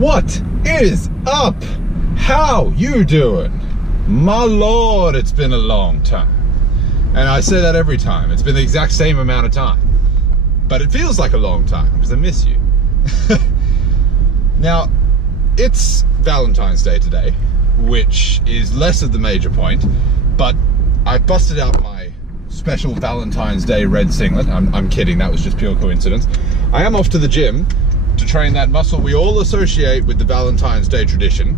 What is up? How you doing? My lord, it's been a long time. And I say that every time. It's been the exact same amount of time. But it feels like a long time because I miss you. Now, it's Valentine's Day today, which is less of the major point, but I busted out my special Valentine's Day red singlet. I'm kidding, that was just pure coincidence. I am off to the gym to train that muscle we all associate with the Valentine's Day tradition,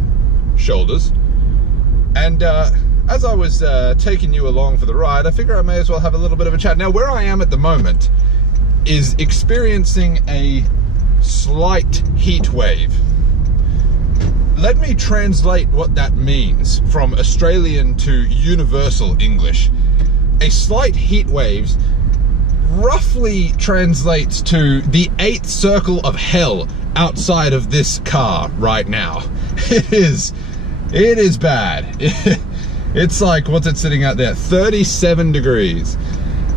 shoulders. And as I was taking you along for the ride, I figure I may as well have a little bit of a chat. Now, where I am at the moment is experiencing a slight heat wave. Let me translate what that means from Australian to universal English. A slight heat wave roughly translates to the 8th circle of hell outside of this car right now. It is bad. It's like, what's it sitting out there? 37 degrees.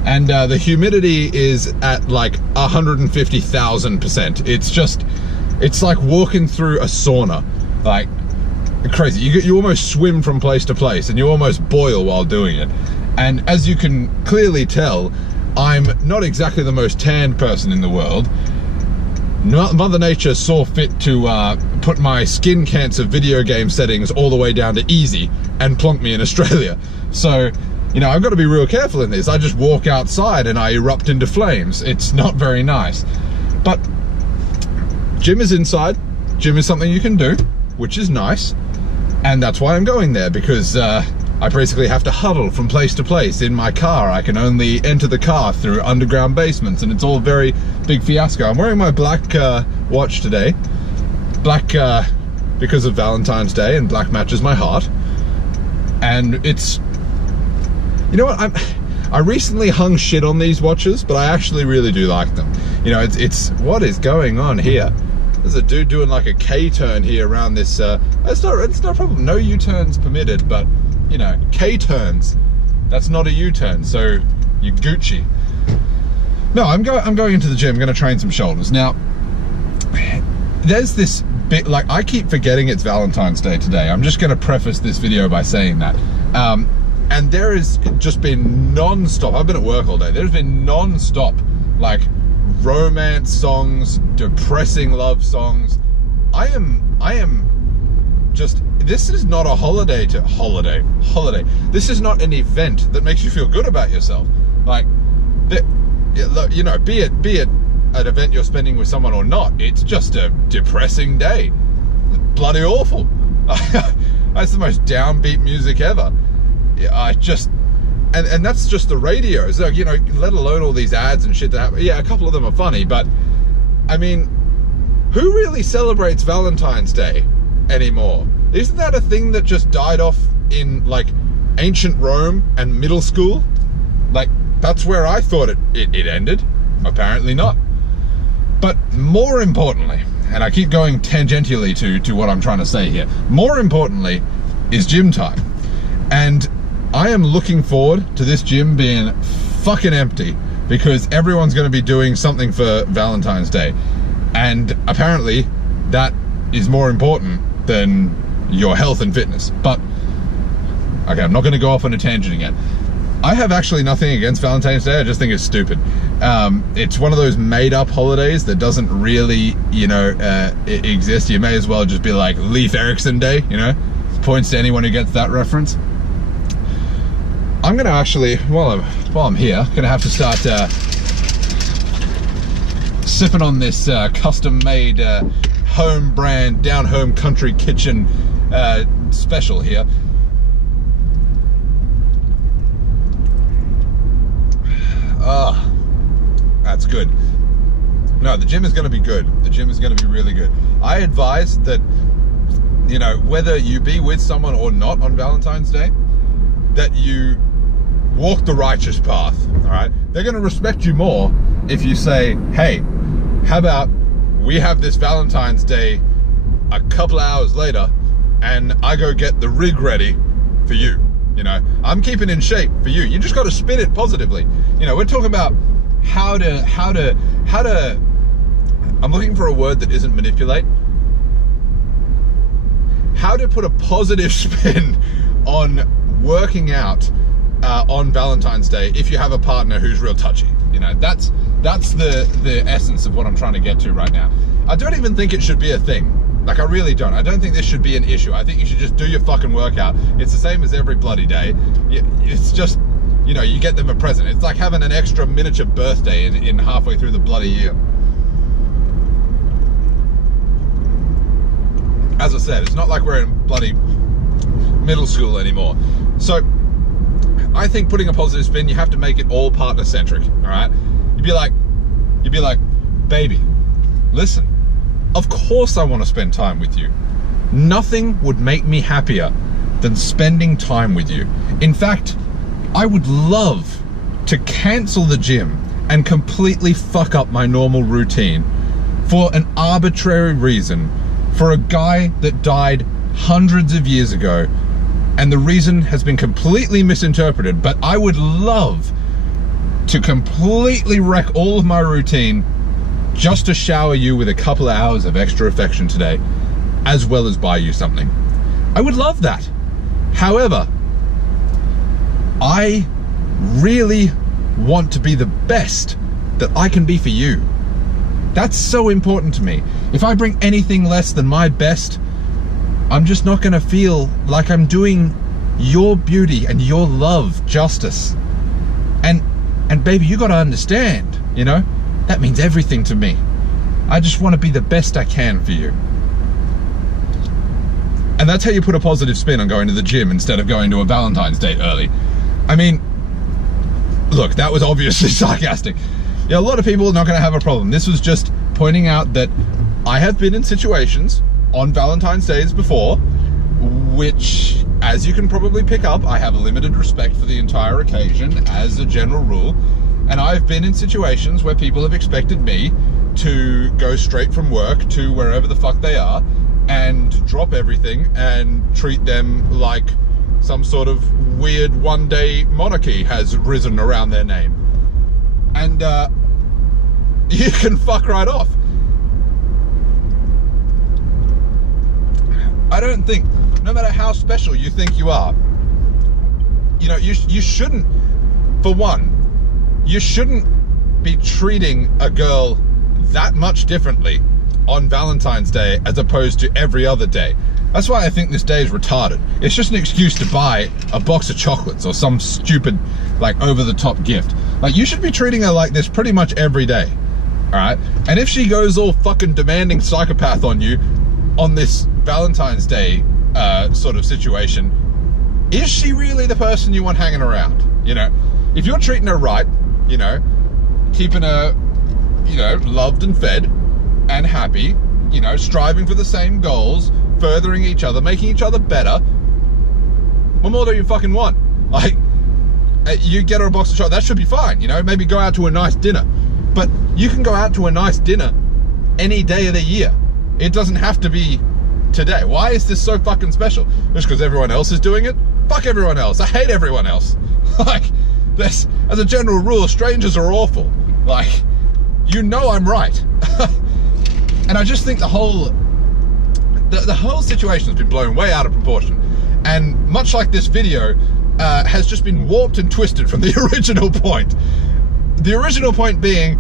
And the humidity is at like 150,000%. It's like walking through a sauna. Like, crazy. You almost swim from place to place and you almost boil while doing it. And as you can clearly tell, I'm not exactly the most tanned person in the world. Mother Nature saw fit to put my skin cancer video game settings all the way down to easy and plonk me in Australia. So, you know, I've got to be real careful in this. I just walk outside and I erupt into flames. It's not very nice. But gym is inside. Gym is something you can do, which is nice. And that's why I'm going there, because I basically have to huddle from place to place in my car. I can only enter the car through underground basements, and it's all very big fiasco. I'm wearing my black watch today. Black because of Valentine's Day, and black matches my heart. And it's, you know what, I recently hung shit on these watches, but I actually really do like them. You know, it's what is going on here? There's a dude doing like a K-turn here around this. It's not a problem. No U-turns permitted, but you know, K-turns, that's not a U-turn, so you're Gucci. No, I'm going into the gym. I'm going to train some shoulders. Now, there's this bit, like, I keep forgetting it's Valentine's Day today. I'm just going to preface this video by saying that. And there has just been non-stop, I've been at work all day, there's been non-stop, like, romance songs, depressing love songs. I am just, this is not a holiday. This is not an event that makes you feel good about yourself. Like, you know, be it an event you're spending with someone or not, it's just a depressing day. It's bloody awful. That's the most downbeat music ever. I just, and that's just the radio. So, you know, let alone all these ads and shit that happen. Yeah, a couple of them are funny, but I mean, who really celebrates Valentine's Day anymore? Isn't that a thing that just died off in like ancient Rome and middle school? Like, that's where I thought it ended. Apparently not. But more importantly, and I keep going tangentially to what I'm trying to say here, more importantly is gym time. And I am looking forward to this gym being fucking empty, because everyone's going to be doing something for Valentine's Day. And apparently that is more important than your health and fitness. But okay, I'm not going to go off on a tangent again. I have actually nothing against Valentine's Day. I just think it's stupid. It's one of those made-up holidays that doesn't really, you know, exist. You may as well just be like Leif Erikson Day, you know? Points to anyone who gets that reference. I'm gonna actually, while I'm here, gonna have to start sipping on this custom-made home brand down home country kitchen special here. Ah, that's good. No, the gym is going to be good. The gym is going to be really good. I advise that, you know, whether you be with someone or not on Valentine's Day, that you walk the righteous path, all right? They're going to respect you more if you say, hey, how about we have this Valentine's Day a couple hours later and I go get the rig ready for you. You know, I'm keeping in shape for you. You just got to spin it positively. You know, we're talking about how to, I'm looking for a word that isn't manipulate. how to put a positive spin on working out on Valentine's Day if you have a partner who's real touchy. You know, that's the essence of what I'm trying to get to right now. I don't even think it should be a thing. Like, I really don't. I don't think this should be an issue. I think you should just do your fucking workout. It's the same as every bloody day. It's just, you know, you get them a present. It's like having an extra miniature birthday in halfway through the bloody year. As I said, it's not like we're in bloody middle school anymore. So I think putting a positive spin, you have to make it all partner centric. All right, you'd be like, baby, listen, of course I want to spend time with you. Nothing would make me happier than spending time with you. In fact, I would love to cancel the gym and completely fuck up my normal routine for an arbitrary reason, for a guy that died hundreds of years ago, and the reason has been completely misinterpreted. But I would love to completely wreck all of my routine just to shower you with a couple of hours of extra affection today, as well as buy you something. I would love that. However, I really want to be the best that I can be for you. That's so important to me. If I bring anything less than my best, I'm just not gonna feel like I'm doing your beauty and your love justice. And baby, you gotta understand, you know, that means everything to me. I just wanna be the best I can for you. And that's how you put a positive spin on going to the gym instead of going to a Valentine's Day early. I mean, look, that was obviously sarcastic. Yeah, a lot of people are not gonna have a problem. This was just pointing out that I have been in situations on Valentine's Days before, which, as you can probably pick up, I have a limited respect for the entire occasion as a general rule. And I've been in situations where people have expected me to go straight from work to wherever the fuck they are and drop everything and treat them like some sort of weird one-day monarchy has risen around their name. And you can fuck right off. I don't think, no matter how special you think you are, you know, you shouldn't, for one, you shouldn't be treating a girl that much differently on Valentine's Day as opposed to every other day. That's why I think this day is retarded. It's just an excuse to buy a box of chocolates or some stupid, like, over-the-top gift. Like, you should be treating her like this pretty much every day, all right? And if she goes all fucking demanding psychopath on you on this Valentine's Day sort of situation, is she really the person you want hanging around? You know, if you're treating her right, you know, keeping her, you know, loved and fed and happy, you know, striving for the same goals, furthering each other, making each other better, what more do you fucking want? Like, you get her a box of chocolate, that should be fine, you know, maybe go out to a nice dinner. But you can go out to a nice dinner any day of the year. It doesn't have to be today. Why is this so fucking special? Just because everyone else is doing it? Fuck everyone else. I hate everyone else. Like, this, as a general rule, strangers are awful. Like, you know I'm right. And I just think the whole situation has been blown way out of proportion. And much like this video, has just been warped and twisted from the original point. The original point being,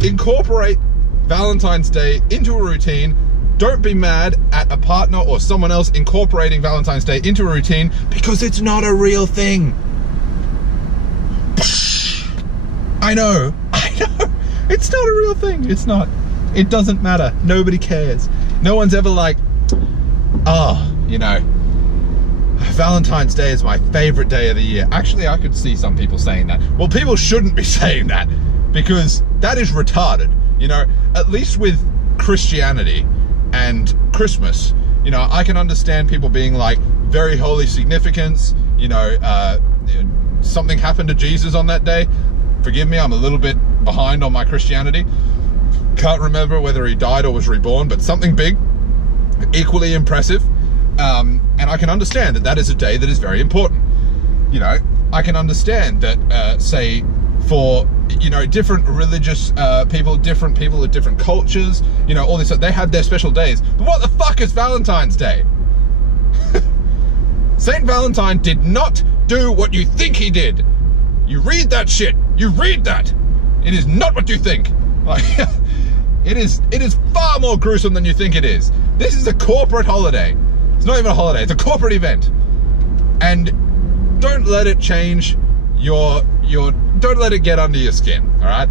incorporate Valentine's Day into a routine. Don't be mad at a partner or someone else incorporating Valentine's Day into a routine, because it's not a real thing. I know. It's not a real thing. It's not. It doesn't matter. Nobody cares. No one's ever like, oh, you know, Valentine's Day is my favorite day of the year. Actually, I could see some people saying that. Well, people shouldn't be saying that, because that is retarded. You know, at least with Christianity and Christmas, you know, I can understand people being like, very holy significance, you know, something happened to Jesus on that day. Forgive me, I'm a little bit behind on my Christianity. Can't remember whether he died or was reborn, but something big, equally impressive. And I can understand that that is a day that is very important. You know, I can understand that, say, for, you know, different religious people, different people of different cultures, you know, all this. They had their special days. But what the fuck is Valentine's Day? Saint Valentine did not do what you think he did. You read that shit. You read that. It is not what you think. Like, it is far more gruesome than you think it is. This is a corporate holiday. It's not even a holiday. It's a corporate event. And don't let it change don't let it get under your skin, all right?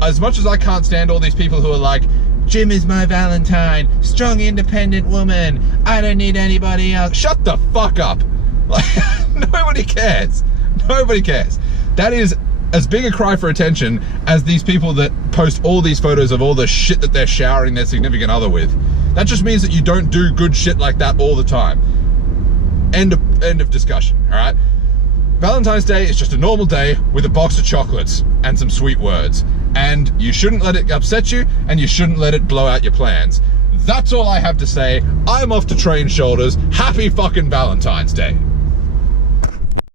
As much as I can't stand all these people who are like, Jim is my Valentine, strong, independent woman, I don't need anybody else. Shut the fuck up. Like, nobody cares. Nobody cares. That is as big a cry for attention as these people that post all these photos of all the shit that they're showering their significant other with. That just means that you don't do good shit like that all the time. End of discussion, all right? Valentine's Day is just a normal day with a box of chocolates and some sweet words. And you shouldn't let it upset you, and you shouldn't let it blow out your plans. That's all I have to say. I'm off to train shoulders. Happy fucking Valentine's Day.